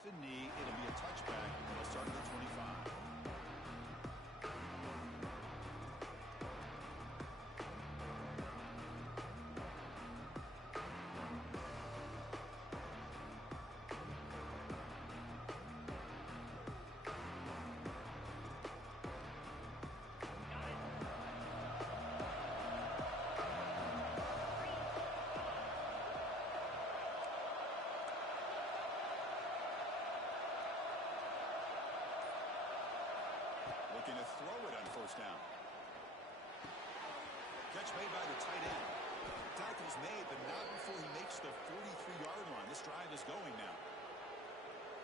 stiffen knee. It'll be a touchback. They'll start at the 25. Looking to throw it on first down. Catch made by the tight end. Tackle's made, but not before he makes the 43-yard line. This drive is going now.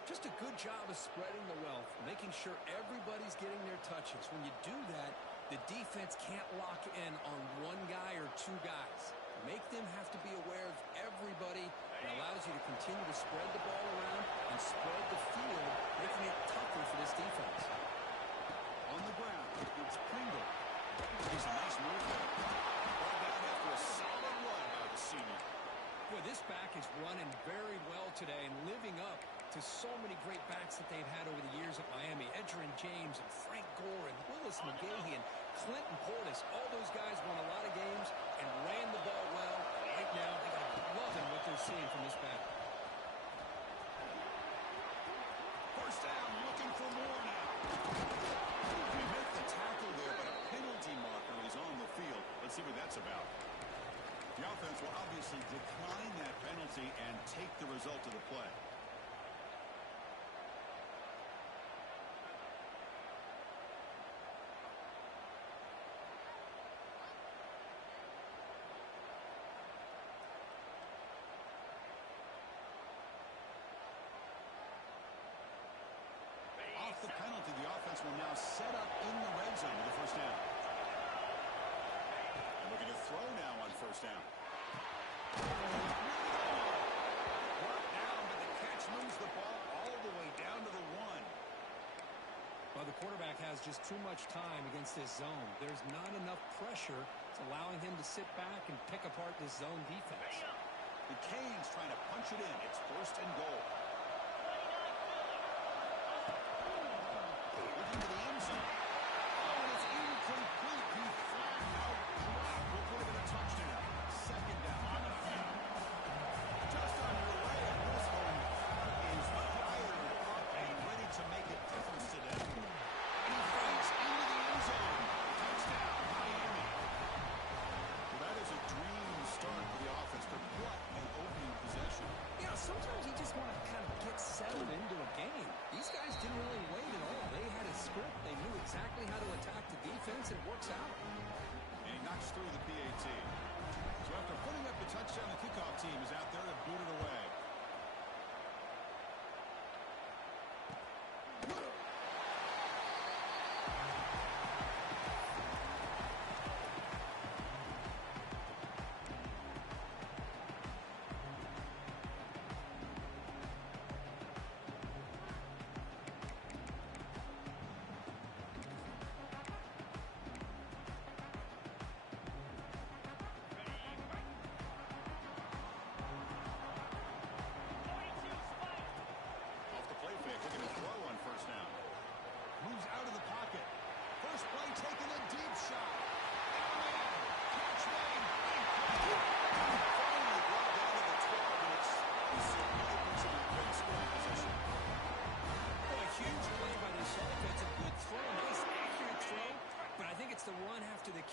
Just a good job of spreading the wealth, making sure everybody's getting their touches. When you do that, the defense can't lock in on one guy or two guys. Make them have to be aware of everybody. It allows you to continue to spread the ball around and spread the field, making it tougher for this defense. On the ground, it's Pringle. He's a nice move there. Ball down after a solid run by the senior. Boy, this back is running very well today and living up to so many great backs that they've had over the years at Miami. Edgerrin James and Frank Gore and Willis McGahee and Clinton Portis. All those guys won a lot of games and ran the ball well. Right now, they got loving what they're seeing from this back. First down, looking for more now. We make the tackle there, but a penalty marker is on the field. Let's see what that's about. The offense will obviously decline that penalty and take the result of the play. Off the penalty, the offense will now set up in the red zone with the first down. And looking to throw now on first down. Brought down, but the catch moves the ball all the way down to the 1. Well, the quarterback has just too much time against this zone. There's not enough pressure. It's allowing him to sit back and pick apart this zone defense. The Canes trying to punch it in. It's first and goal. Looking to the end zone. Oh, and it's incomplete. He flat out dropped. Will put it in a touchdown. Second down. Just on your way, and this one is fired up and ready to make a difference today. And he fights into the end zone. Touchdown, Miami. Well, that is a dream start for the offense, but what an opening possession. You know, sometimes you just want to kind of get settled into a game. These guys didn't really wait at all. They had a script. They knew exactly how to attack the defense, and it works out. And he knocks through the PAT. So after putting up the touchdown, the kickoff team is out there to boot it away.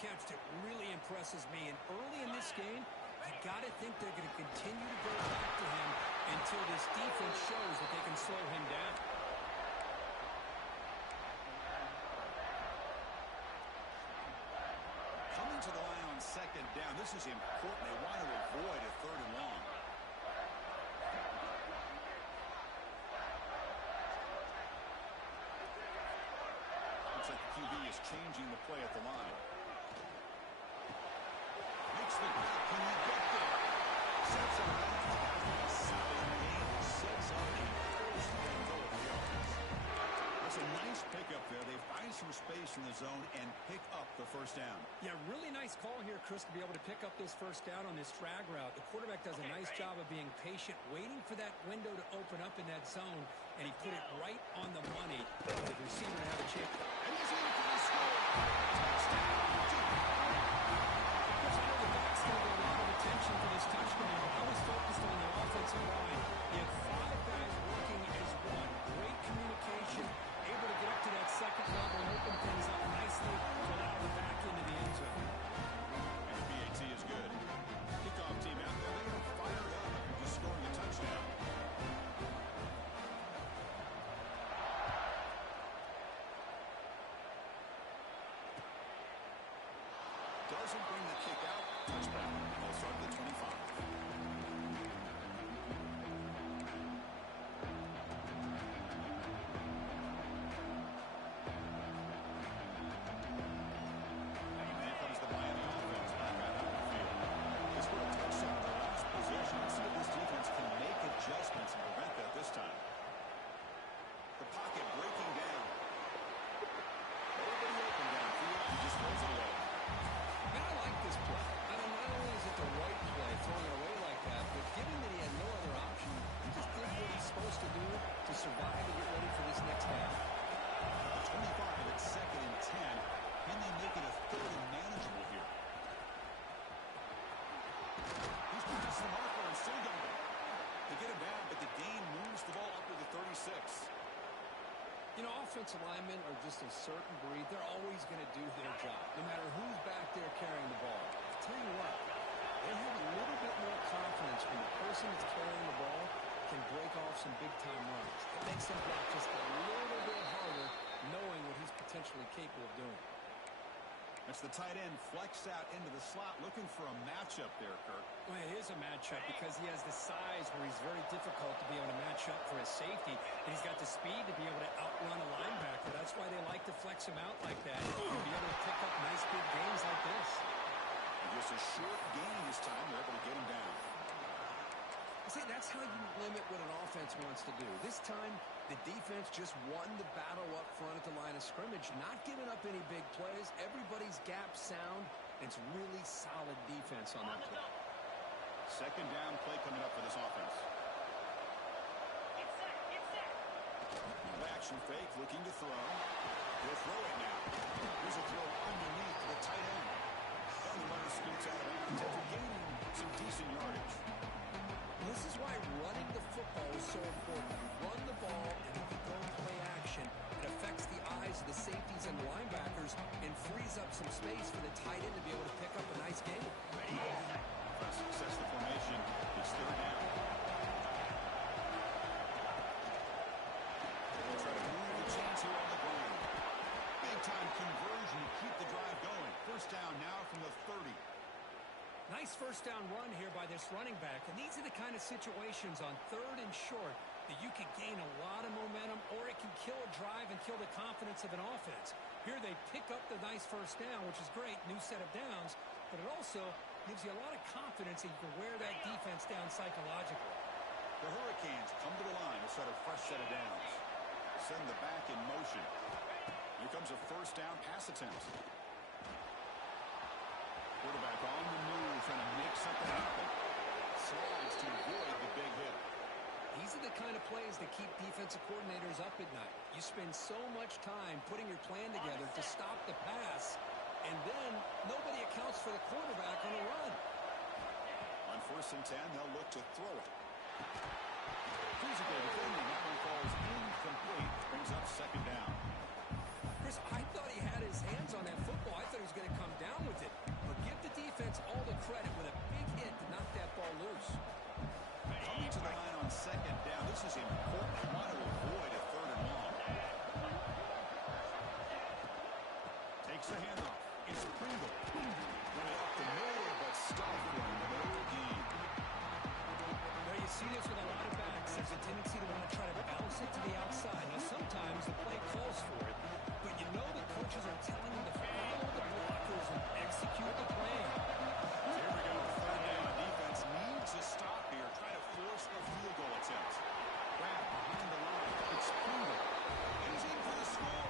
That really impresses me. And early in this game, I got to think they're going to continue to go back to him until this defense shows that they can slow him down. Coming to the line on second down. This is important. They want to avoid a third and long. Looks like the QB is changing the play at the line. Makes the grab. Can he get there? Sets up a solid game. Sets up a first and goal for the offense. That's a nice pickup there. They find some space space in the zone and pick up the first down. Yeah, really nice call here, Chris, to be able to pick up this first down on this drag route. The quarterback does a nice job of being patient, waiting for that window to open up in that zone, and he put it right on the money for the receiver to have a chance. And he's in for the score. Touchdown. Chris, I know the back's going to get a lot of attention for this touchdown, but I was focused on the offensive line. You had 5 guys working as one. Great communication, able to get up to that second level and open things up nicely to allow the back into the end zone. And the PAT is good. Kickoff team out there. They are fired up after scoring a touchdown. Doesn't bring the kick out. Touchdown. They'll start at the 25. Here comes the Miami offense back out on the field. They scored a touchdown in the last possession. Let's see if this defense can make adjustments and prevent that this time. The pocket breaking down. Everybody open downfield. He just throws it away. And I like this play. I mean, not only is it the right play, throwing it away like that, but given that he had no other option, he just did what he's supposed to do to survive and get ready for this next down. The 25, it's 2nd and 10. Can they make it a 3rd and manageable here? He's past the marker and still going. They get him down, but the gain moves the ball up to the 36. You know, offensive linemen are just a certain breed. They're always going to do their job, no matter who's back there carrying the ball. I'll tell you what, they have a little bit more confidence when the person that's carrying the ball can break off some big-time runs. It makes them block just a little bit harder, knowing what he's potentially capable of doing. That's the tight end flexed out into the slot, looking for a matchup there, Kirk. Well, it is a matchup because he has the size where he's very difficult to be able to match up for his safety, and he's got the speed to be able to outrun a linebacker. That's why they like to flex him out like that, and be able to pick up nice big gains like this. Just a short gain this time. They're able to get him down. See, that's how you limit what an offense wants to do. This time, the defense just won the battle up front at the line of scrimmage, not giving up any big plays. Everybody's gap sound. It's really solid defense on that play. 2nd down play coming up for this offense. Action fake, looking to throw. He'll throw it now. Here's a throw underneath the tight end. And the runner scoots out of bounds after gaining some decent yardage. This is why running the football is so important. You run the ball, and if you go play action, it affects the eyes of the safeties and the linebackers and frees up some space for the tight end to be able to pick up a nice game. Success the formation. It's 3rd down. They'll try to move the chains here on the ground. Big-time conversion to keep the drive going. 1st down now from the 30. Nice first down run here by this running back, and these are the kind of situations on 3rd and short that you can gain a lot of momentum, or it can kill a drive and kill the confidence of an offense. Here they pick up the nice first down, which is great, new set of downs, but it also gives you a lot of confidence that you can wear that defense down psychologically. The Hurricanes come to the line to set a fresh set of downs. Send the back in motion. Here comes a 1st down pass attempt. Quarterback on the move, trying to make something happen. Slides to avoid the big hit. These are the kind of plays that keep defensive coordinators up at night. You spend so much time putting your plan together to stop the pass, and then nobody accounts for the quarterback on a run. On 1st and 10, they'll look to throw it. Physical defending. That one falls incomplete. Brings up 2nd down. Chris, I thought he had his hands on that football. I thought he was going to come down with it. But give the defense all the credit with a big hit to knock that ball loose. Coming to the line on 2nd down. This is important. They want to avoid a 3rd and long. Takes the handoff. It's Pringle. Running up the middle, but stopped for him. No gain. Now you see this with a lot of backs. There's a tendency to want to try to bounce it to the outside. Now sometimes the play calls for it, but you know the coaches are telling them to follow the blockers and execute the plan. Here we go. 3rd down. Defense needs a stop here. Try to force a field goal attempt. Grab behind the line. It's Pringle. He's in for the score.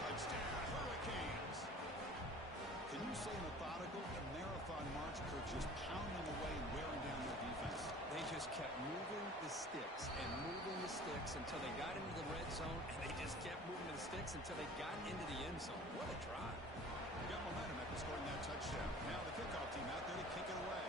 Touchdown, Hurricanes. just pounding away and wearing down their defense. They just kept moving the sticks and moving the sticks until they got into the red zone, and they just kept moving the sticks until they got into the end zone. What a drive. Got momentum after scoring that touchdown. Now the kickoff team out there to kick it away.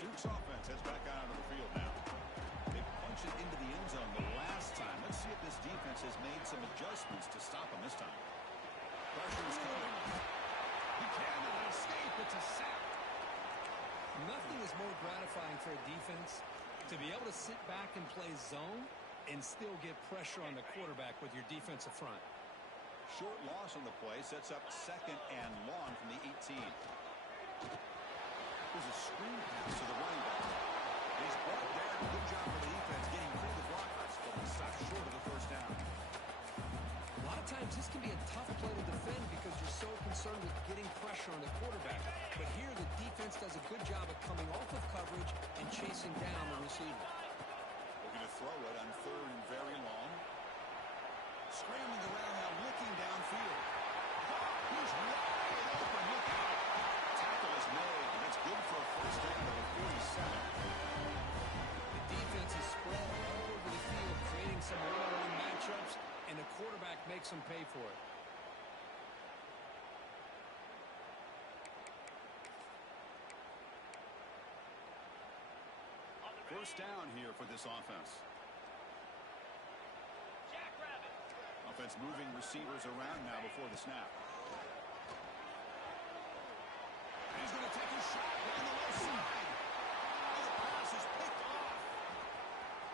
Duke's offense heads back out onto the field now. They punch it into the end zone the last time. Let's see if this defense has made some adjustments to stop them this time. Pressure is coming. He cannot escape. It's a sack. Nothing is more gratifying for a defense to be able to sit back and play zone and still get pressure on the quarterback with your defensive front. Short loss on the play sets up 2nd and long from the 18. There's a screen pass to the running back. He's brought down. Good job for the defense getting through the blockers, but he stopped short of the first down. A lot of times this can be a tough play to defend because you're so concerned with getting pressure on the quarterback. But here the defense does a good job of coming off of coverage and chasing down the receiver. Looking to throw it on 3rd and very long. Scrambling around now, looking downfield. He's wide open. Look out. Tackle is made, and it's good for a first down to the 47. The defense is spread all over the field, creating some one-on-one matchups, and the quarterback makes them pay for it. First down here for this offense. Offense moving receivers around now before the snap. And he's going to take a shot down the left side. And the pass is picked off.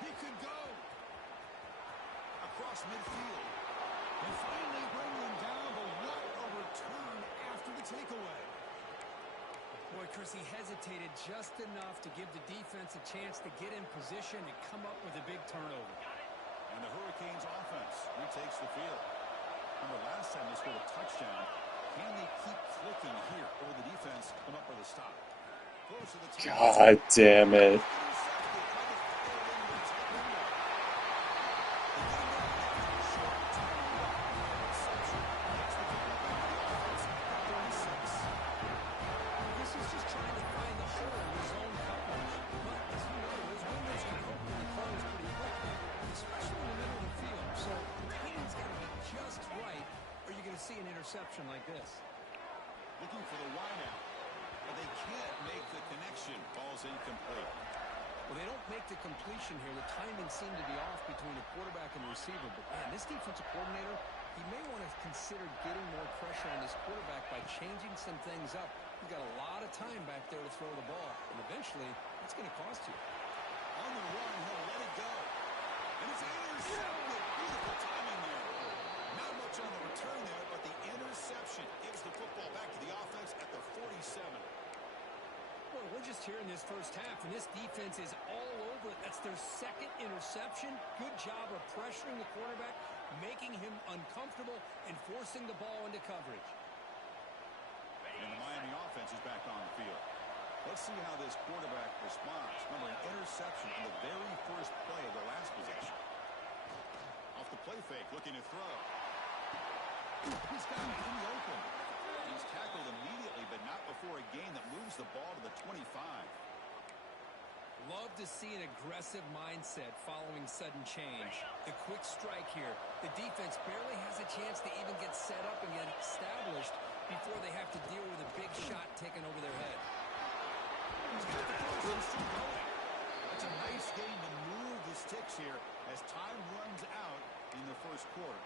He could go across midfield. They finally bring him down, but what a return after the takeaway. Boy, Chris, he hesitated just enough to give the defense a chance to get in position and come up with a big turnover. And the Hurricanes offense retakes the field. Remember last time they scored a touchdown. Can they keep clicking here, or will the defense come up with a stop? Close to the God damn it. This is just trying to find the hole in his own coverage. But, as you know, his windows can open the close pretty quick, especially in the middle of the field. So the timing's got to be just right, or you're going to see an interception like this. Looking for the wideout, but they can't make the connection. Ball's incomplete. Well, they don't make the completion here. The timing seemed to be off between the quarterback and the receiver. But, man, this defensive coordinator, he may want to consider getting more pressure on this quarterback by changing some things up. He's got a lot of time back there to throw the ball, and eventually it's going to cost you. On the run, he'll let it go. And it's intercepted. Beautiful timing there. Not much on the return there, but the interception gives the football back to the offense at the 47. Boy, we're just here in this first half, and this defense is all over it. That's their 2nd interception. Good job of pressuring the quarterback, making him uncomfortable, and forcing the ball into coverage. And the Miami offense is back on the field. Let's see how this quarterback responds. Remember, an interception on the very first play of the last possession. Off the play fake, looking to throw. He's got him in the open. He's tackled immediately, but not before a gain that moves the ball to the 25. Love to see an aggressive mindset following sudden change. The quick strike here. The defense barely has a chance to even get set up and get established before they have to deal with a big shot taken over their head. That's a nice game to move the sticks here as time runs out in the first quarter.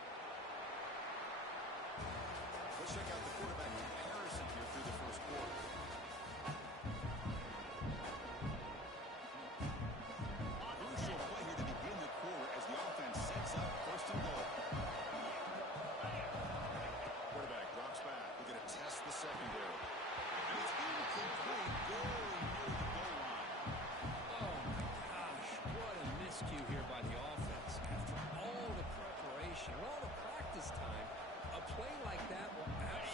Let's check out the quarterback comparison here through the first quarter. Crucial play here to begin the quarter as the offense sets up 1st and goal. Quarterback drops back. We're going to test the secondary. And it's incomplete. Very near the goal line. Oh, my gosh. What a miscue here by the offense. After all the preparation, all the practice time, a play like that will absolutely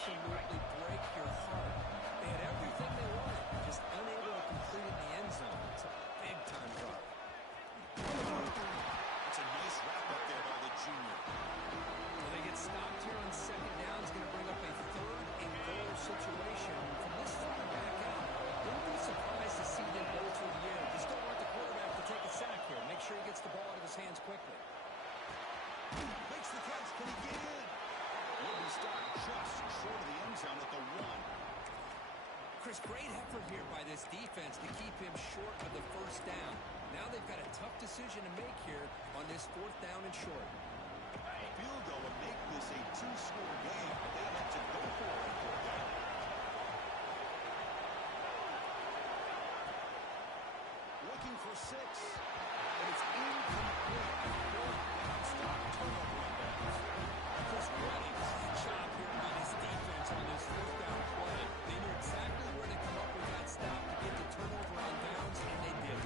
he get in? He'll be stopped just short of the end zone at the 1. Chris, great effort here by this defense to keep him short of the first down. Now they've got a tough decision to make here on this 4th down and short. A field goal would make this a 2-score game, but they have to go for it on 4th down. Looking for 6, and it's incomplete. 4th down stop, turnover on downs. Chris, what a great job here by this defense on this 4th down play. They knew exactly where to come up with that stop to get the turnover on downs, and they did.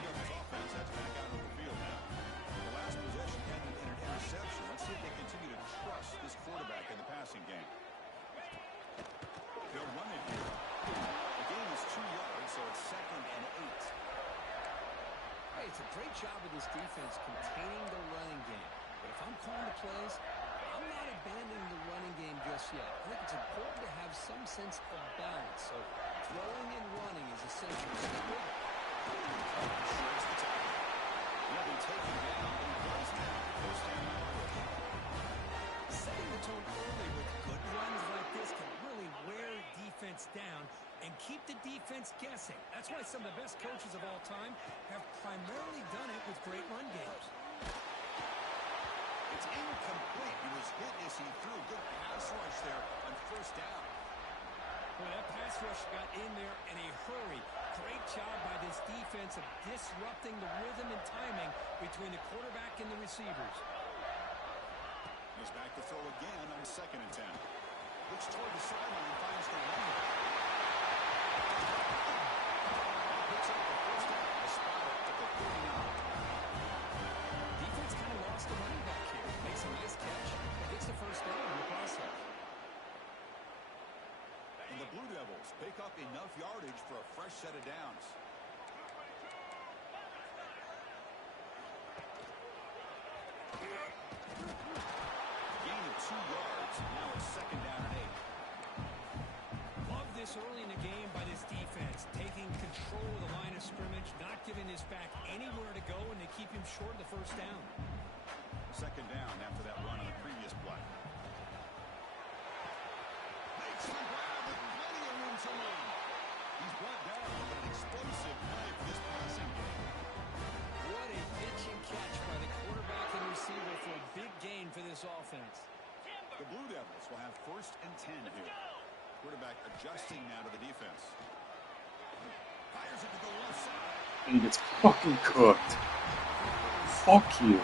This offense heads back out on the field now. The last possession ended in an interception. Let's see if they continue to trust this quarterback in the passing game. They'll run it here. The gain is 2 yards, so it's 2nd and 8. Hey, it's a great job of this defense containing the running game. But if I'm calling the plays, I'm not abandoning the running game just yet. I think it's important to have some sense of balance. So throwing and running is essential. Stick with it. Shorts the tackle. He'll be taken down, but he goes down. First down yardage. Setting the tone early with good runs like this can really wear defense down and keep the defense guessing. That's why some of the best coaches of all time have primarily done it with great run games. It's incomplete. He was hit as he threw. Good pass rush there on 1st down. Boy, that pass rush got in there in a hurry. Great job by this defense of disrupting the rhythm and timing between the quarterback and the receivers. He's back to throw again on 2nd and 10. Looks toward the sideline, finds the running back. Picks up the 1st down. A spot at the 39. Defense kind of lost the running back here. Makes a nice catch. Gets the 1st down in the process. And the Blue Devils pick up enough yardage for a fresh set of downs. Gain of 2 yards. Now it's 2nd down and 8. Love this early in the game by this defense. Taking control of the line of scrimmage, not giving this back anywhere to go, and they keep him short of the 1st down. 2nd down after that run on the previous play. Makes the grab with plenty of room to run. He's brought down with an explosive play for this passing game. What a pitch and catch by the quarterback and receiver for a big gain for this offense. The Blue Devils will have 1st and 10 here. Quarterback adjusting now to the defense. Fires it to the left side. And he gets fucking cooked. Fuck you.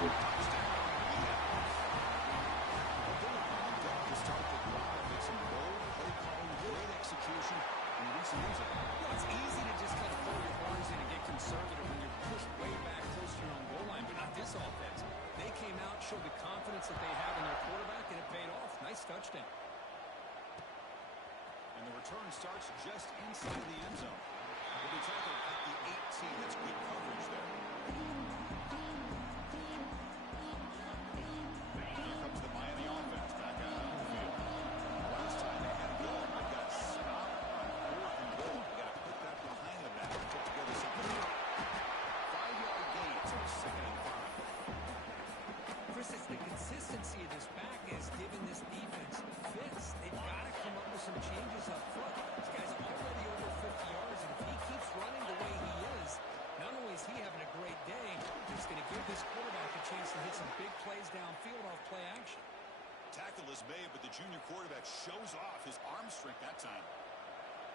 It's easy to just kind of pull your horns in and get conservative when you're pushed way back close to your own goal line, but not this offense. They came out, showed the confidence that they have in their quarterback, and it paid off. Nice touchdown. And the return starts just inside the end zone. He'll be tackled at the 18. That's good coverage there. Here comes the Miami offense back out on the field. Last time they had a goal, they got a stop on 4th and goal. Got to put that behind them now and put together something new. 5-yard gain, so 2nd and 5. Chris, it's the consistency of this back is giving this defense fits. They've got to come up with some changes up front. This guy's already over 50 yards, and if he keeps running the way he is, not only is he having a great day, it's going to give this quarterback a chance to hit some big plays downfield off play action. Tackle is made, but the junior quarterback shows off his arm strength that time.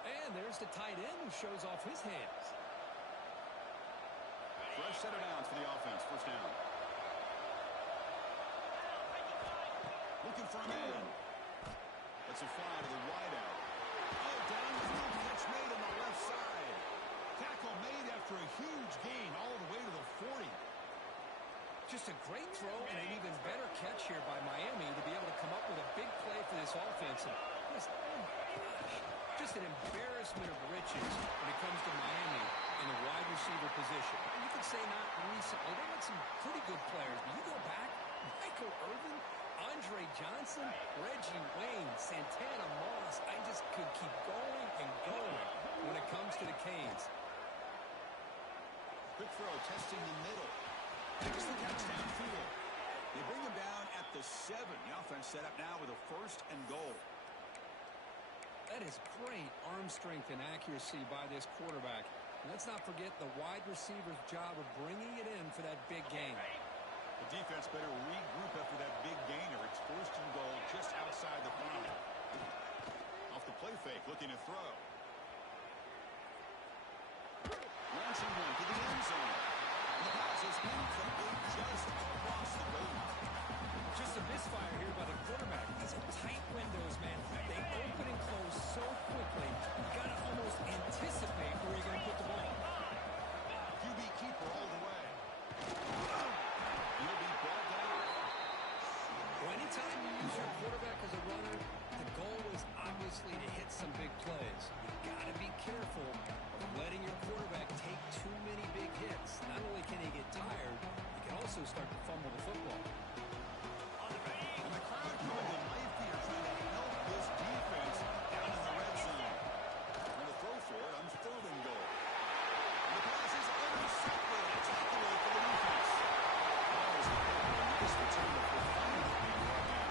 And there's the tight end who shows off his hands. Fresh set of downs for the offense. 1st down. Looking for a man. That's a fly to the wideout. Oh, downfield catch made on the left side. Tackle made after a huge gain all the way to the 40. Just a great throw and an even better catch here by Miami to be able to come up with a big play for this offense. And just, just an embarrassment of riches when it comes to Miami in the wide receiver position. You could say not recently. They had some pretty good players. But you go back, Michael Irvin, Andre Johnson, Reggie Wayne, Santana Moss. I just could keep going and going when it comes to the Canes. The Quick throw, testing the middle. Takes the catch downfield. They bring him down at the 7. The offense set up now with a 1st and goal. That is great arm strength and accuracy by this quarterback. And let's not forget the wide receiver's job of bringing it in for that big gain. The defense better regroup after that big gainer. It's 1st and goal just outside the 5. Off the play fake, looking to throw. Launching one to the end zone. The pass is incomplete just across the goal. Just a misfire here by the quarterback. These are tight windows, man. They open and close so quickly. You got to almost anticipate where you're going to put the ball. QB keeper all the way. He'll be brought down. Well, anytime you use your quarterback as a runner, the goal is obviously to hit some big plays. You got to be careful of letting your quarterback take too many big hits. Not only can he get tired, he can also start to fumble the football. And the crowd going to knife here, trying to help this defense down in the red zone. Trying to throw for it on 3rd and goal. And the pass is intercepted. A takeaway for the defense. That was a nice return for finding the big run down.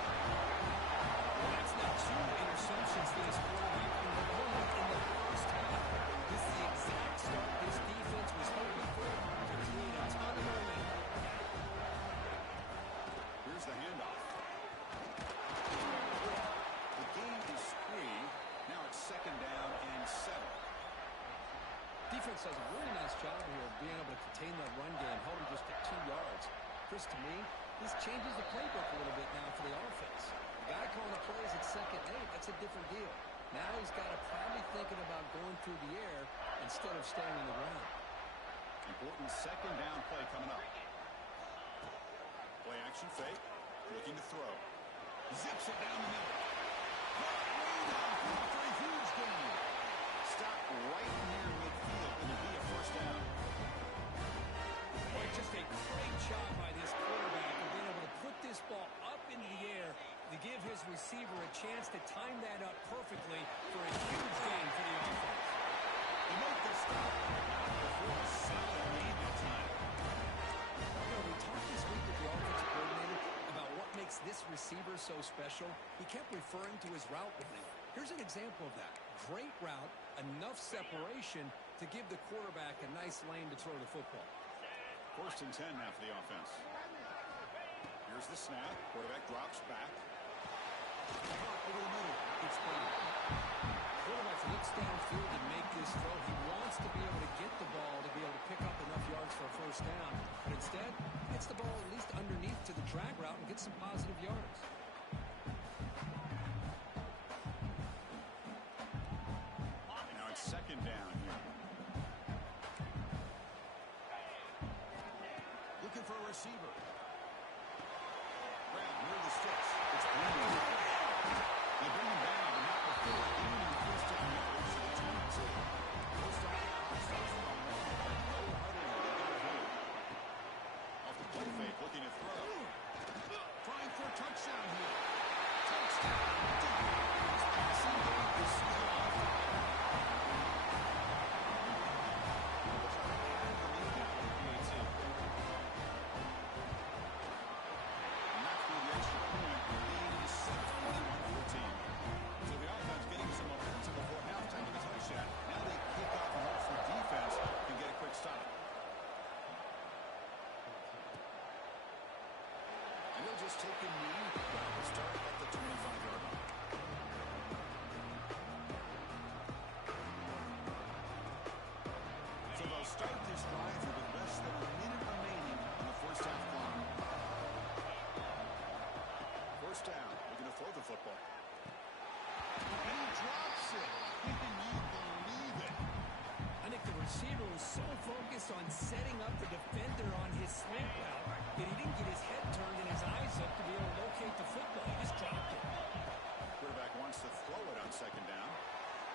Well, that's not 2 interceptions for this quarterback, and they're only in the 1st half. This is the exact start this defense was hoping for to create a ton of momentum. Here's the handoff. The gain is 3. Now it's 2nd down and 7. Defense does a really nice job here of being able to contain that run game, hold him just at 2 yards. Chris, to me, this changes the playbook a little bit now for the offense. The guy calling the plays at 2nd and 8, that's a different deal. Now he's got to probably thinking about going through the air instead of staying on the ground. Important 2nd down play coming up. Play action fake. Looking to throw. Zips it down the middle. Caught way downfield for a huge gain. Stop right near midfield. It'll be a 1st down. Boy, just a great job by this quarterback of being able to put this ball up into the air to give his receiver a chance to time that up perfectly for a huge gain for the offense. They make the stop before a solid gain that time. You know, we talked this week with the offensive coordinator about what makes this receiver so special. He kept referring to his route running. Here's an example of that. Great route, enough separation to give the quarterback a nice lane to throw the football. 1st and 10 now for the offense. Here's the snap. Quarterback drops back. Over the middle. It's Brown. Quarterback looks downfield and make this throw. He wants to be able to get the ball to be able to pick up enough yards for a 1st down. But instead, gets the ball at least underneath to the drag route and gets some positive yards. Now it's 2nd down here. Looking for a receiver. Brown near the sticks. It's Green. They bring him down, but not before gaining 1st down yards to the 22. 1st down, starts from no huddle. They got a hold. Off the play fake, looking to throw. Trying for a touchdown here. Touchdown. His passing game is still on fire. They'll try to add the lead now with the 18. And that's where the extra point being set 21-14. So the offense getting some momentum before halftime with a touchdown. Now they kick off and hope for defense can get a quick stop. And they'll just take a knee. They'll start at the 25-yard line. So they'll start this drive with less than a minute remaining in the 1st half clock. 1st down. Looking to throw the football. And he drops it. Can you believe it? I think the receiver was so focused on setting up the defender on his slant route that he didn't get his head turned and his eyes up to be able to locate the football. He just dropped it. Quarterback wants to throw it on 2nd down.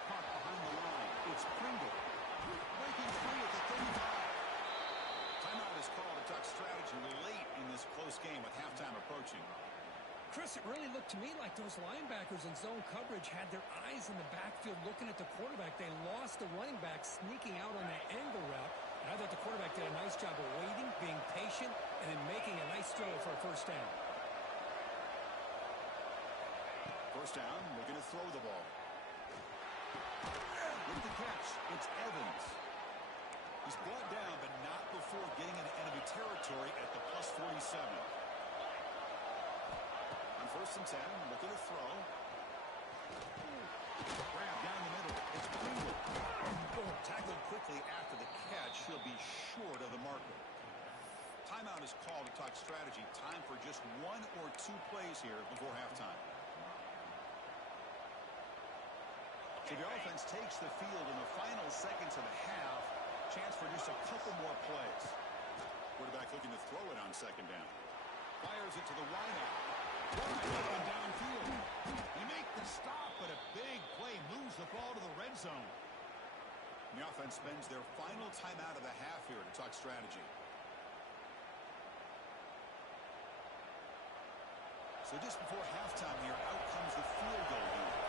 Caught behind the line. It's Pringle. Breaking free at the 35. Timeout is called to talk strategy late in this close game with halftime approaching. Chris, it really looked to me like those linebackers in zone coverage had their eyes in the backfield looking at the quarterback. They lost the running back sneaking out on that angle route, And I thought the quarterback did a nice job of waiting, being patient, and then making a nice throw for a first down. First down, looking to throw the ball. With the catch, it's Evans. He's brought down, but not before getting into enemy territory at the plus 47. On first and 10, looking to throw. Grab down the middle. It's Greenwood. Tackled quickly after the catch. He'll be short of the marker. Timeout is called to talk strategy. Time for just 1 or 2 plays here before halftime. So the offense takes the field in the final seconds of the half. Chance for just a couple more plays. Quarterback looking to throw it on second down. Fires it to the wideout. Wide open downfield. They make the stop, but a big play moves the ball to the red zone. And the offense spends their final timeout of the half here to talk strategy. So just before halftime here, out comes the field goal unit.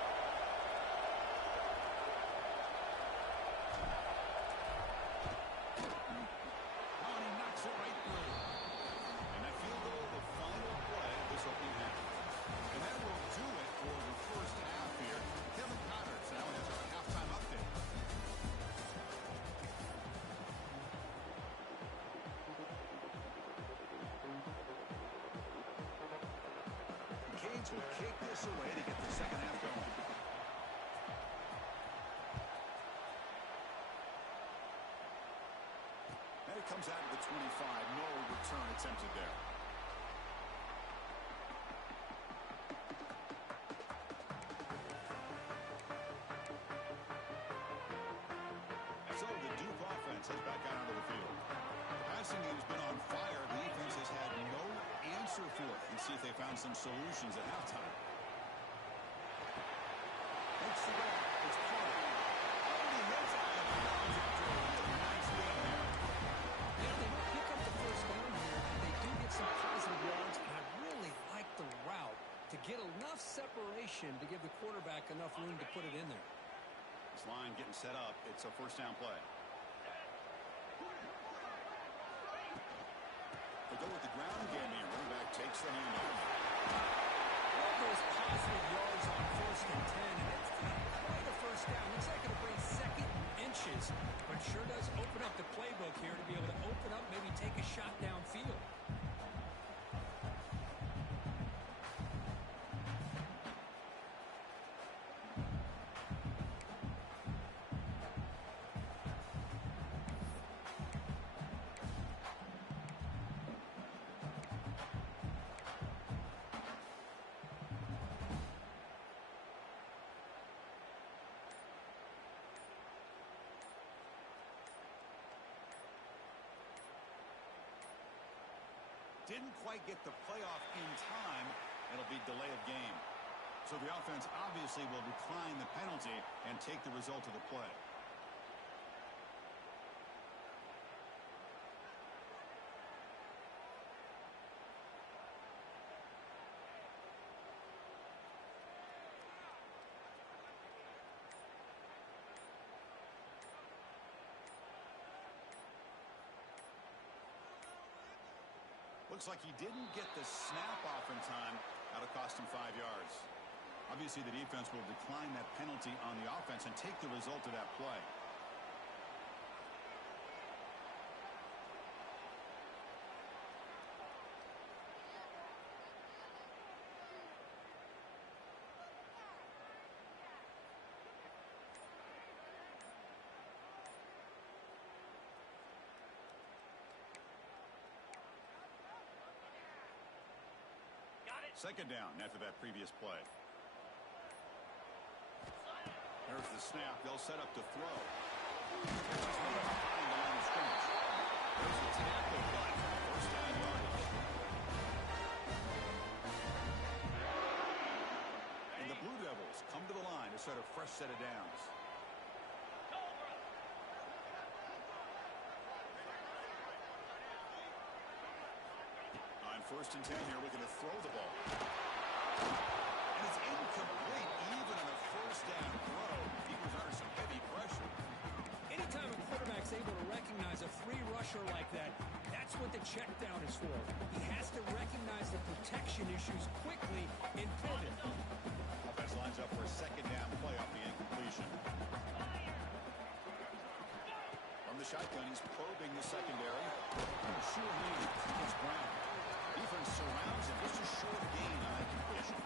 Will kick this away to get the second half going. And it comes out of the 25. No return attempted there. So the Duke offense heads back out onto the field. The passing game's been on fire. The defense has had no answer for it, and see if they found some solutions at halftime. Takes the ball. It's Carter. Oh, he hits it out of bounds after a really nice game there. Yeah, they don't pick up the first down here, and they do get some positive yards, and I really like the route to get enough separation to give the quarterback enough room to put it in there. This line getting set up. It's a first down play. They go with the ground game here. Running back takes the handoff. All those positive yards on first and 10, and it's not quite a first down. Looks like it'll bring second inches, but sure does open up the playbook here to be able to open up, maybe take a shot downfield. Didn't quite get the playoff in time. It'll be delay of game. So the offense obviously will decline the penalty and take the result of the play. Looks like he didn't get the snap off in time. That'll cost him 5 yards. Obviously, the defense will decline that penalty on the offense and take the result of that play. Second down after that previous play. There's the snap. They'll set up to throw. There's the tackle by for the first down yardage. And the Blue Devils come to the line to set a fresh set of downs. First and 10 here, looking to throw the ball. And it's incomplete, even on a first down throw. He was under some heavy pressure. Anytime a quarterback's able to recognize a free check down is for. He has to recognize the protection issues quickly and pivot. Offense lines up for a second down play off the incompletion. From the shotgun, he's probing the secondary. Sure lead. It's Brown. Defense surrounds him. Just a short gain on that completion.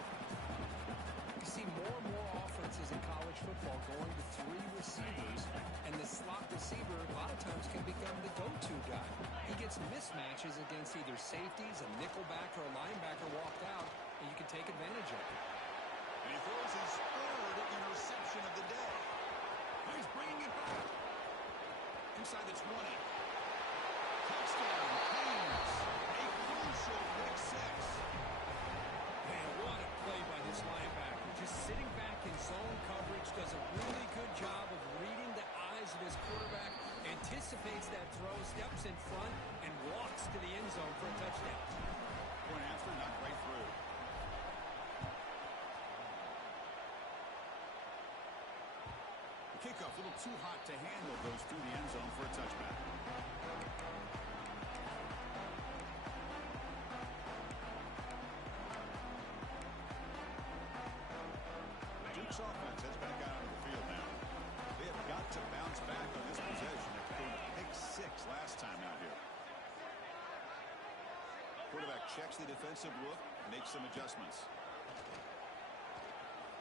You see more and more offenses in college football going to 3 receivers, and the slot receiver a lot of times can become the go-to guy. He gets mismatches against either safeties, a nickelback, or a linebacker walked out, and you can take advantage of it. And he throws his third interception of the day. He's bringing it back. Inside the 20. Touchdown, Kings. A crucial pick 6. Man, what a play by this linebacker. Just sitting back in zone coverage, does a really good job of reading the eyes of his quarterback, anticipates that throw, steps in front, and walks to the end zone for a touchdown. Point after, not right through. The kickoff, a little too hot to handle, goes through the end zone for a touchback. Duke's offense heads back out onto the field now. They have got to bounce back on this possession after throwing a pick 6 last time out here. Quarterback checks the defensive look, makes some adjustments.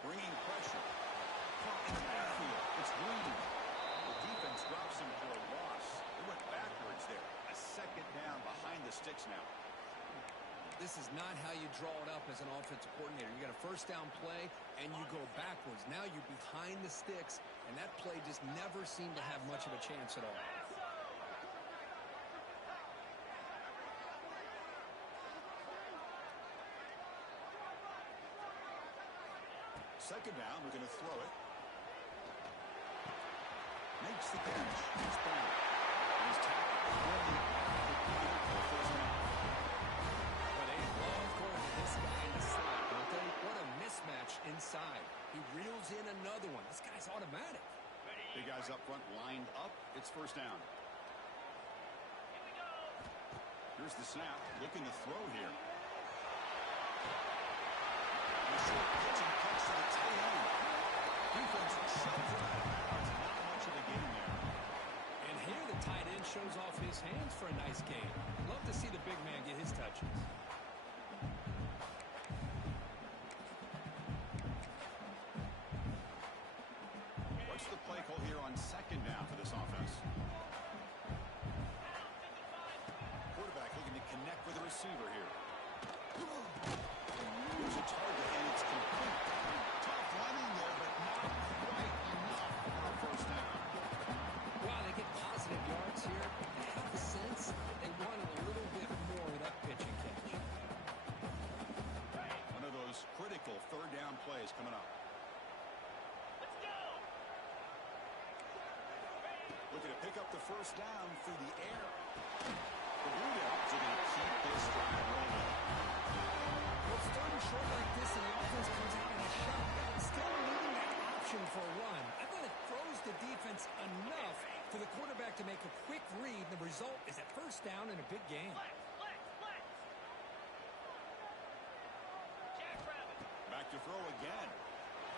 Bringing pressure. Caught in the backfield. It's Green. The defense drops him for a loss. They went backwards there. A second down behind the sticks now. This is not how you draw it up as an offensive coordinator. You got a first down play, and you go backwards. Now you're behind the sticks, and that play just never seemed to have much of a chance at all. Second down, we're going to throw it. Makes the catch. It's Brown. He's tackled. But they love going to this guy in the slot, don't they? What a mismatch inside. He reels in another one. This guy's automatic. Big guys up front lined up. It's first down. Here's the snap. Looking to throw here. The short pitch and catch to the tight end. Defense shoves it out of bounds. Not much of a gain there. And here the tight end shows off his hands for a nice game. Love to see the big man get his touches. What's the play call here on second down for this offense? Quarterback looking to connect with the receiver here. There's a target, and it's complete. Tough running there, but not quite enough for a first down. Wow, they get positive yards here. I have the sense they wanted a little bit more of that pitch and catch. One of those critical third down plays coming up. Looking to pick up the first down through the air. The Blue Devils are going to keep this drive rolling. Well, it's third and short like this, and the offense comes out in a shotgun, still needing that option for a run. I thought it throws the defense enough for the quarterback to make a quick read. The result is a first down in a big game. Back to throw again.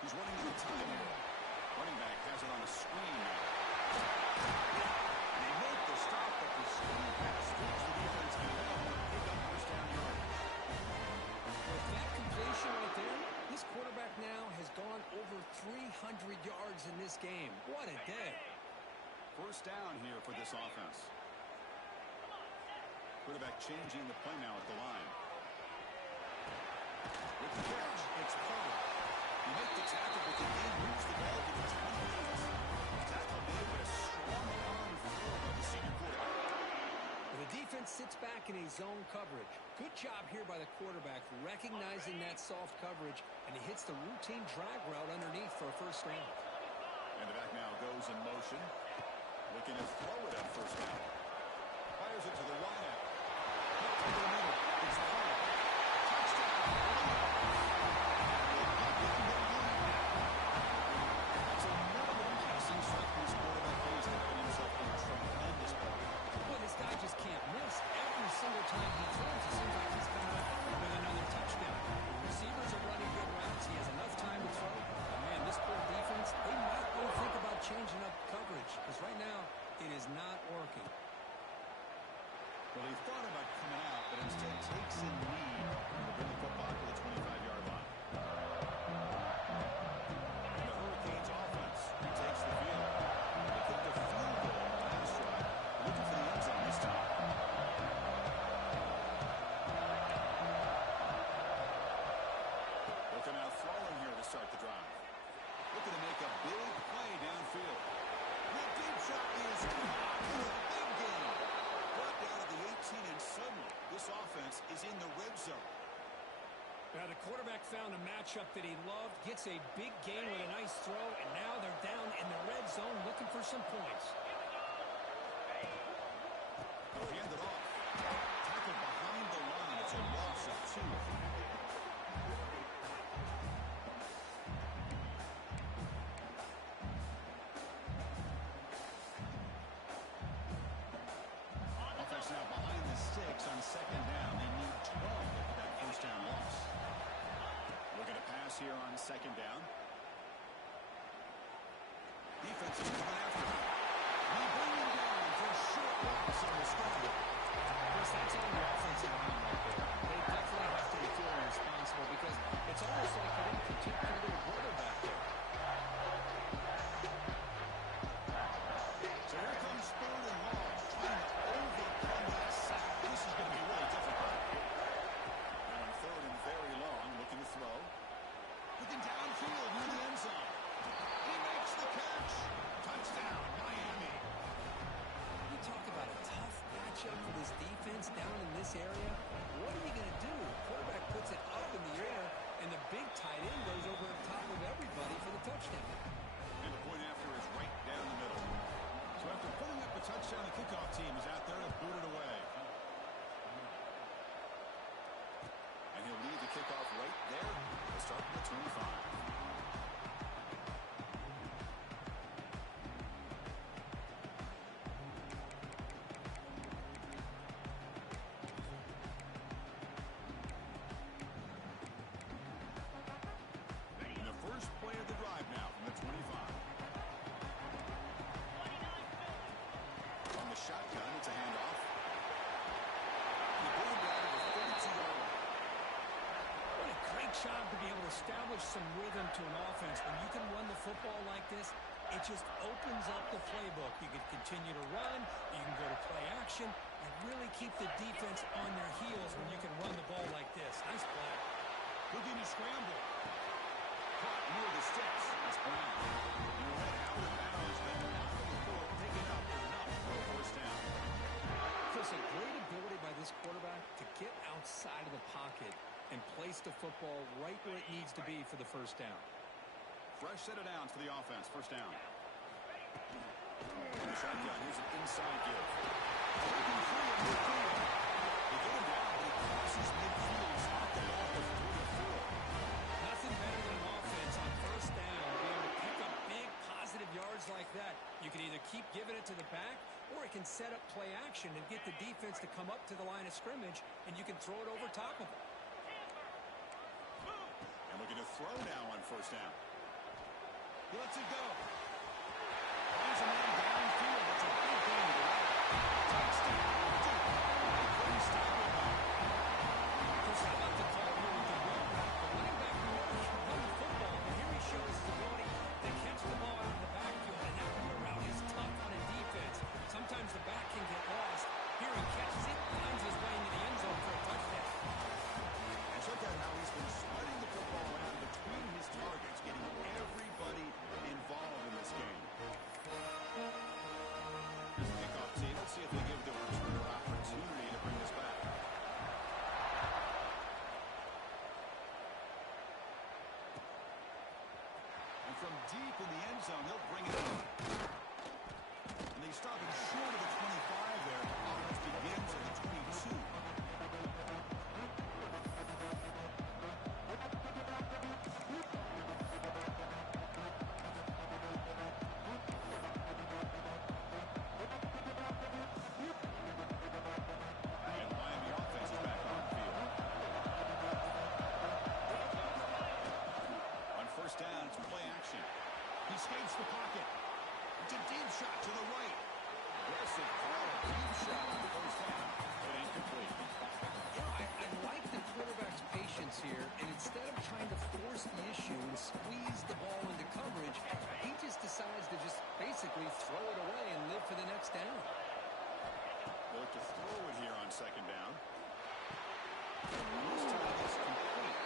He's running to the time here. Running back has it on a screen now. They make the stop, but the screen pass fools the defense enough to pick up first down yardage. With that completion right there, this quarterback now has gone over 300 yards in this game. What a day. First down here for this offense. Quarterback changing the play now at the line. With the catch, it's Paul. You make the tackle, but the game moves the ball to the 28. Tackle made with a strong arm throw by the senior quarterback. The defense sits back in a zone coverage. Good job here by the quarterback, recognizing that soft coverage, and he hits the routine drag route underneath for a first down. And the back now goes in motion. Looking to throw it at first down. Fires it to the wide out. It's Paul. Touchdown. That's another passing strike this quarterback has gotten himself in tremendous ball. Boy, this guy just can't miss. Every single coverage, because right now it is not working. Well, he thought about coming out, but instead takes a knee to bring the football to the 25-yard line. And the Hurricanes offense takes the field. They kicked a field goal on the last drive, looking for the end zone this time. Looking out throwing here to start the drive. Looking to make a big play downfield. The deep shot is caught for a big gain. Brought down at the 18, and suddenly this offense is in the red zone. Now the quarterback found a matchup that he loved, gets a big gain with a nice throw, and now they're down in the red zone looking for some points. Oh, he ended off. Tackled behind the line. It's a loss of 2. Offense now behind the sticks on second down. They need 12 for that first down loss. Looking to pass here on second down. Defense is coming after him. They bring him down for a short loss on the scramble. Chris, that's on the offensive line right there. They definitely have to be feeling responsible because it's almost like they didn't protect their little brother back there. So here comes third and long, trying to overcome that sack. This is going to be really difficult. Now on third and very long, looking to throw. Looking downfield near the end zone. He makes the catch. Touchdown, Miami. You talk about a tough matchup for this defense down in this area. What are you going to do? The quarterback puts it up in the air, and the big tight end goes over the top of everybody for the touchdown. And the point after is right down the middle. So after putting up a touchdown, the kickoff team is out there to boot it away. And he'll lead the kickoff right there. We'll start from the 25. And the first play of the drive now from the 25. On the shotgun, it's a handoff. And they bring him down to the 32-yard line. What a great job to be able to establish some rhythm to an offense. When you can run the football like this, it just opens up the playbook. You can continue to run, you can go to play action, and really keep the defense on their heels when you can run the ball like this. Nice play. Looking to scramble. Caught near the sticks. That's Brown. He went out of bounds, but not before picking up enough for a first down. Chris, a great ability by this quarterback to get outside of the pocket and place the football right where it needs to be for the first down. Fresh set of downs for the offense. First down. In the shotgun, here's an inside give. Looking free in midfield. They get him down, but he crosses midfield. Spot the ball at the 44. Nothing better than an offense on first down to be able to pick up big positive yards like that. You can either keep giving it to the back, or it can set up play action and get the defense to come up to the line of scrimmage, and you can throw it over top of them. And looking to throw now on first down. He lets it go. Finds a man downfield. That's a big gain to the right. Touchdown. Couldn't stop him. Chris, how about the call here with the run? The running back knows he can run the football, but here he shows his ability to catch the ball out of the backfield, and that route is tough on a defense. Sometimes the back can get lost. Here he catches it, finds his way into the end zone for a touchdown. And check out how he's been spreading the football around between his targets, getting everybody involved in this game. Here's the kickoff team. Let's see if they give the returner opportunity to bring this back. And from deep in the end zone, they'll bring it in. And they stop him short of the 25 there. Offense begins at the 22. And the Miami offense is back on the field. On first down, it's play action. He escapes the pocket. To Deep shot to the right. Aggressive throw, deep shot on the first down, but incomplete. I like the quarterback's patience here, and instead of trying to force the issue and squeeze the ball into coverage, he just decides to just basically throw it away and live for the next down. Look to throw it here on second down. This time it's complete.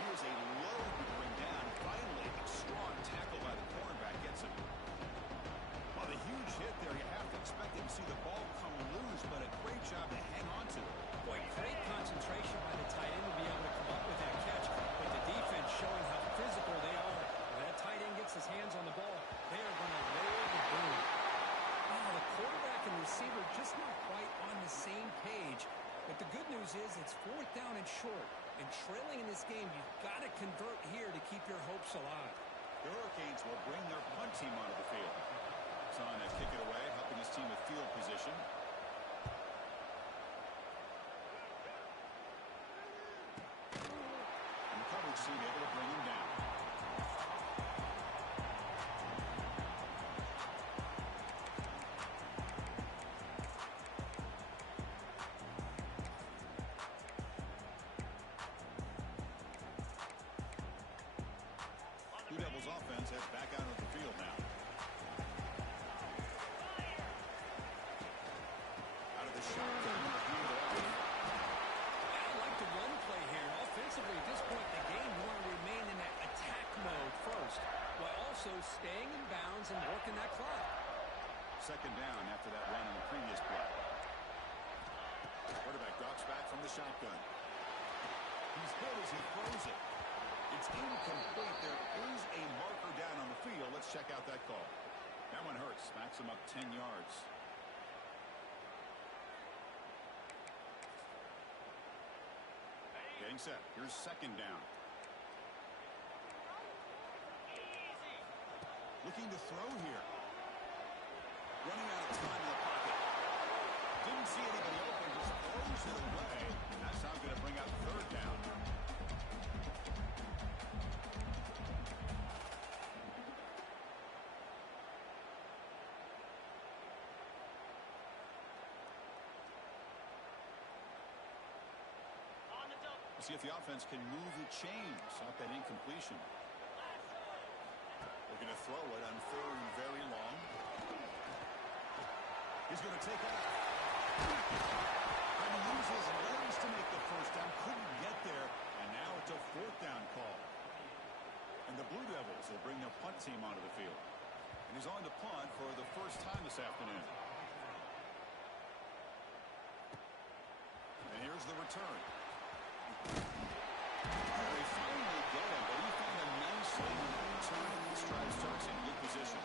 He was a load to bring down. Finally, a strong tackle by the cornerback gets him. Well, the huge hit there, you have to expect him to see the ball come loose, but a great job to hang on to it. Boy, great concentration by the tight end to be able to come up with that catch, but the defense showing how physical they are. When that tight end gets his hands on the ball, they are going to lay the boom. Wow, the quarterback and receiver just not quite on the same page. But the good news is it's fourth down and short. And trailing in this game, you've got to convert here to keep your hopes alive. The Hurricanes will bring their punt team onto the field. Son to kick it away, helping his team with field position. And the coverage team able to bring him down. Blue Devils offense heads back out of the field now. Out of the shotgun. I like the run play here. Offensively, at this point in the game, you want to remain in that attack mode first, while also staying in bounds and working that clock. Second down after that run on the previous play. Quarterback drops back from the shotgun. He's hit as he throws it. It's incomplete. There is a marker down on the field. Let's check out that call. That one hurts. Smacks him up 10 yards. Getting set. Here's second down. Looking to throw here. Running out of time in the pocket. Didn't see anybody open. Just throws it away. And that's how going to bring out third down. See if the offense can move the chains. Stop that incompletion. Looking to throw it on third and very long. He's going to take off. And he uses legs to make the first down. Couldn't get there. And now it's a fourth down call. And the Blue Devils will bring their punt team onto the field. And he's on to punt for the first time this afternoon. And here's the return. They finally get him, but he found him nicely when the return stride starts in good position.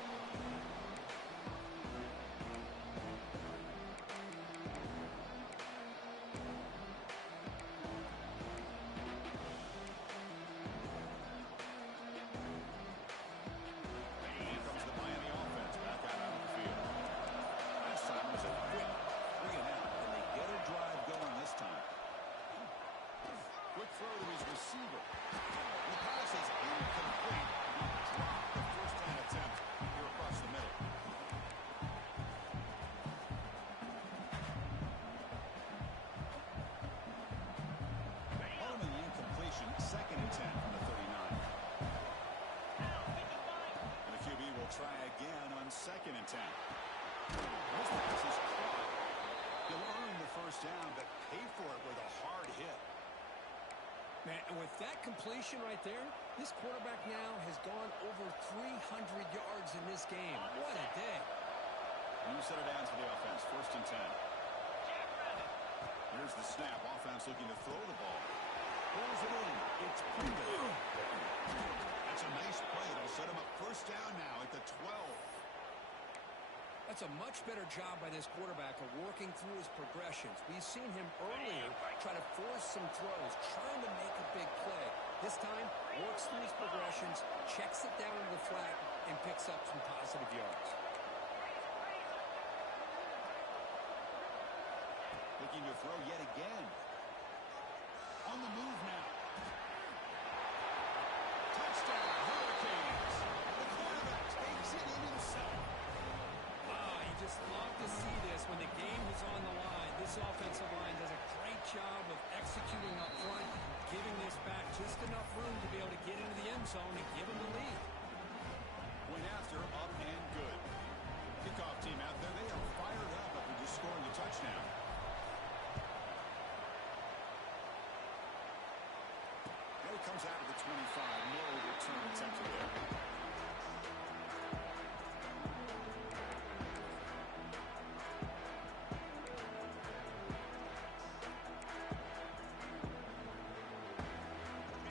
Here comes the Miami offense back out on the field. Last time it was a quick 3 and out, and they get a drive going this time. Quick throw to his receiver. The pass is incomplete. He dropped the first down attempt here across the middle. Following the incompletion, 2nd and 10 from the 39. And the QB will try again on 2nd and 10. This pass is caught. He'll earn the first down, but pay for it with a hard hit. Man, and with that completion right there, this quarterback now has gone over 300 yards in this game. What a day. New set of downs for the offense. 1st and 10. Here's the snap. Offense looking to throw the ball. Pulls it in. It's Pringle. That's a nice play. It'll set him up first down now at the 12. That's a much better job by this quarterback of working through his progressions. We've seen him earlier try to force some throws, trying to make a big play. This time, works through his progressions, checks it down to the flat, and picks up some positive yards. Looking to throw yet again. On the move now. Touchdown, Hurricanes. The quarterback takes it in himself. when the game is on the line, this offensive line does a great job of executing up front, giving this back just enough room to be able to get into the end zone and give them the lead. Went after, up and good. Kickoff team out there, they are fired up after just scoring a touchdown. Now he comes out of the 25. No return attempted there.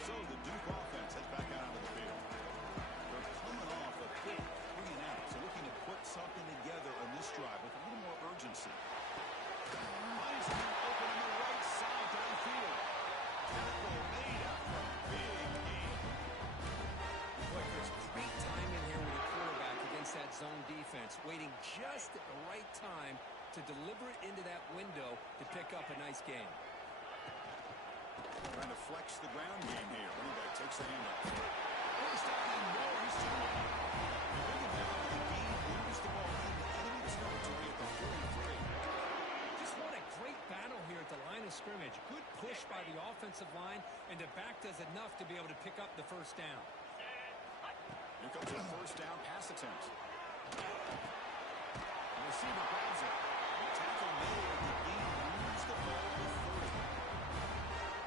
So the Duke offense heads back out onto the field. They're coming off a quick 3-and-out, so looking to put something together on this drive with a little more urgency. Finds him open on the right side downfield. Tackle made after a big gain. Boy, there's great timing here with the quarterback against that zone defense, waiting just at the right time to deliver it into that window to pick up a nice gain. Trying to flex the ground game here. Running back takes the handoff. First down and more. He's too late. They bring him down to the game. Moves the ball into enemy territory at the 43. Just what a great battle here at the line of scrimmage. Good push by the offensive line, and the back does enough to be able to pick up the first down. Here comes a first down pass attempt. The receiver grabs it. Tackle made. The game moves the ball to 30.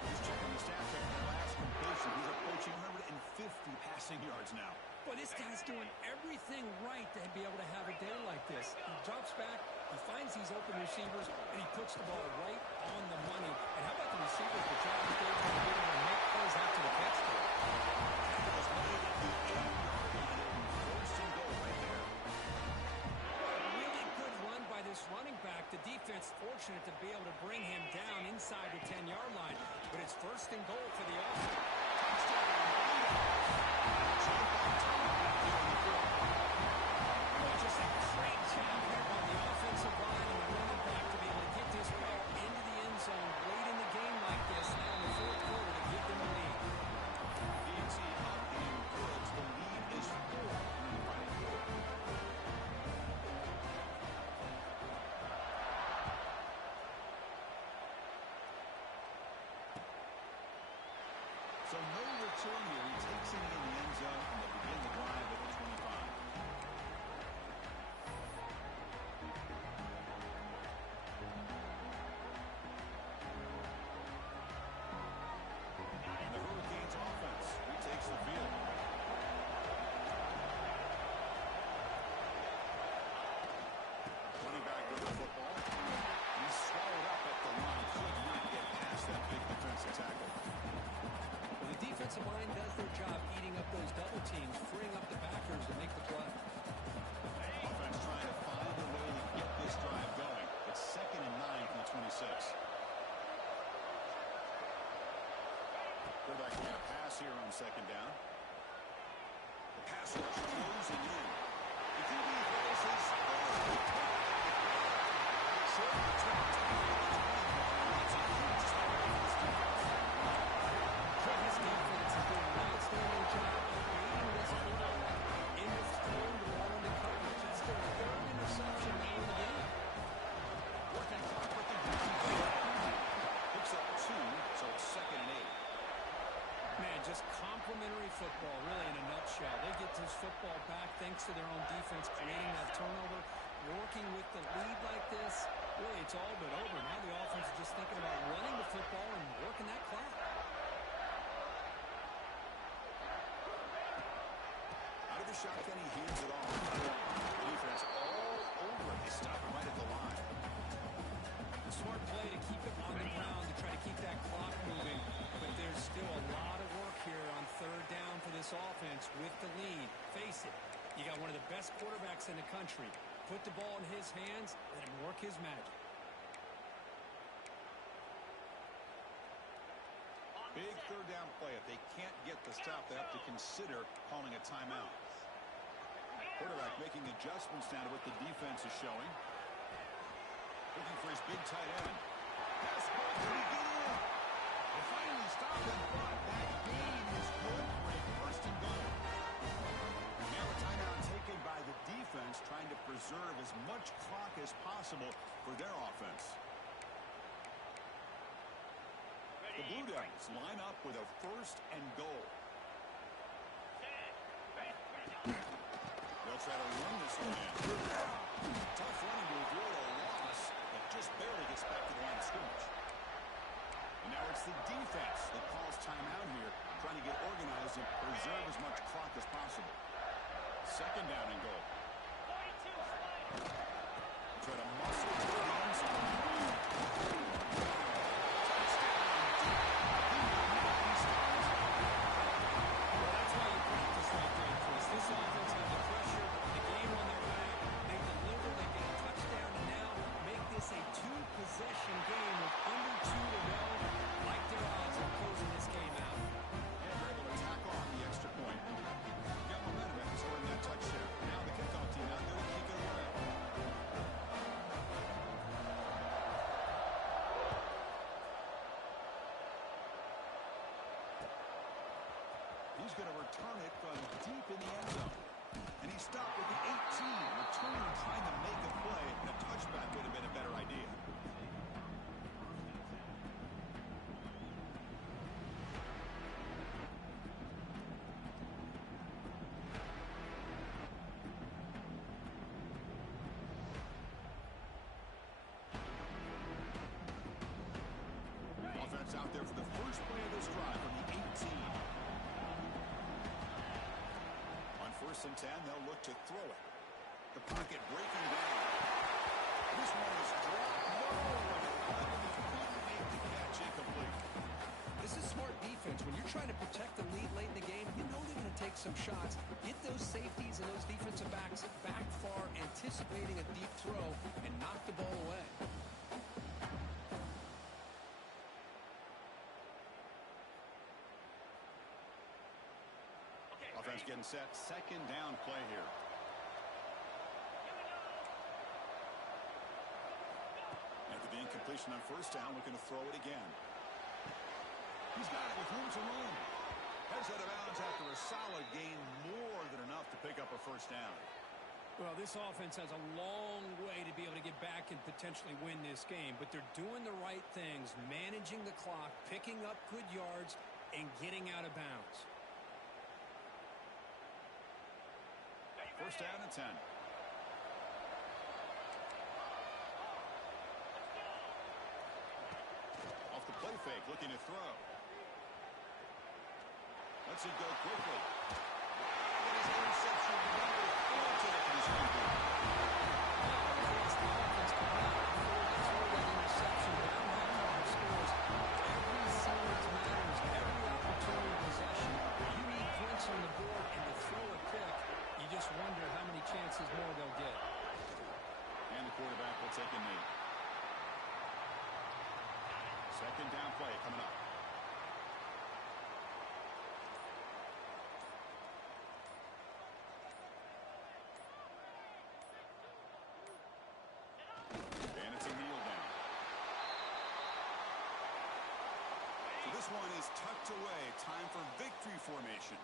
He's checking the stats after the last completion. He's approaching 150 passing yards now. But this guy's doing everything right to be able to have a day like this. He drops back, he finds these open receivers, and he puts the ball right on the money. And how about the receivers? The job that they've been able to make plays after the catch there. Tackle was made at the 8-yard line. First and goal right there. Really good run by this running back. The defense fortunate to be able to bring him down inside the 10-yard line. But it's first and goal for the offense. Just a great job here by the offensive line and the running back to be able to get this ball into the end zone late in the game like this now in the fourth quarter to give them a lead. DNC up and good. The lead is 4 in the final quarter. So no return here. He takes it in the end zone, and they begin the drive at the 25. And the Hurricanes offense retakes the field. Running back with the football. He's swallowed up at the line. Could not get past that big defensive tackle. Well, the defensive line does their job eating up those double teams, freeing up the backers to make the play. Offense trying to find a way to get this drive going. It's 2nd and 9 from the 26. Quarterback going to pass here on 2nd down. The pass rush closing in. The QB throws his short return to the 20. It's a huge stop for this defense. This defense is doing an outstanding job of beating this quarterback in this throwing the ball into coverage. It's their 3rd interception in the game. Working clock with the picks up 2, so it's 2nd and 8. Man, just complimentary football, really, in a nutshell. They get this football back thanks to their own defense, creating that turnover, working with the lead like this. Really, it's all but over. Now the offense is just thinking about running the football and working that clock. Out of the shotgun, he hands it off. The defense all over it. They stop him right at the line. Smart play to keep it on the ground to try to keep that clock moving. But there's still a lot of work here on 3rd down for this offense with the lead. Face it, you got one of the best quarterbacks in the country. Put the ball in his hands, let him work his magic. Big 3rd down play. If they can't get the stop, they have to consider calling a timeout. Quarterback making adjustments now to what the defense is showing. Looking for his big tight end. Pass ball, can he get in? They finally stopped him, but that gain is good for a 1st and goal. Now a timeout taken by the defense, trying to preserve as much clock as possible for their offense. The Blue Devils line up with a 1st and goal. They'll try to run this one in. Tough running to avoid a loss, but just barely gets back to the line of scrimmage. And now it's the defense that calls timeout here, trying to get organized and preserve as much clock as possible. 2nd down and goal. Try to muscle to the end zone. Well, that's why you practice right there, Chris. This offense has the pressure, the game on their back. They deliver, they get a touchdown, and now make this a 2-possession game with under 2 to go. Like their odds of closing this game out. And they're able to tack on the extra point. Got momentum after scoring that touchdown. Now the kickoff team out there to kick it away. He's going to return it from deep in the end zone. And he stopped at the 18, returning and trying to make a play, and a touchback would have been a better idea. Offense out there for the first play of this drive from the 18. On 1st and 10, they'll look to throw it. The pocket breaking down. This one is dropped low, and he couldn't make the catch incomplete. This is smart defense. When you're trying to protect the lead late in the game, you know they're going to take some shots. Get those safeties and those defensive backs back far, anticipating a deep throw, and knock the ball away. Offense getting set. 2nd down play here. After the incompletion on 1st down, looking to throw it again. He's got it with room to run. Heads out of bounds after a solid gain, more than enough to pick up a 1st down. Well, this offense has a long way to be able to get back and potentially win this game, but they're doing the right things, managing the clock, picking up good yards, and getting out of bounds. 1st down and 10. Off the play fake, looking to throw. Lets it go quickly. It is interception number 4 today for this people. Every series matters. Every opportunity possession. You need points on the board, and to throw a pick, you just wonder how many chances more they'll get. And the quarterback will take a knee. 2nd down play coming up. And it's a kneel down. So this one is tucked away. Time for victory formation.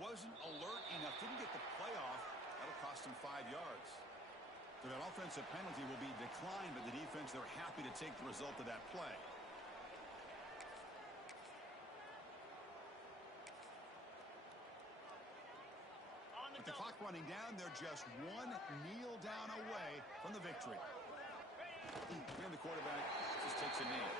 Wasn't alert enough, didn't get the play off. That'll cost him 5 yards. So that offensive penalty will be declined, but the defense, they're happy to take the result of that play. With the clock running down, they're just one kneel down away from the victory. And the quarterback just takes a knee.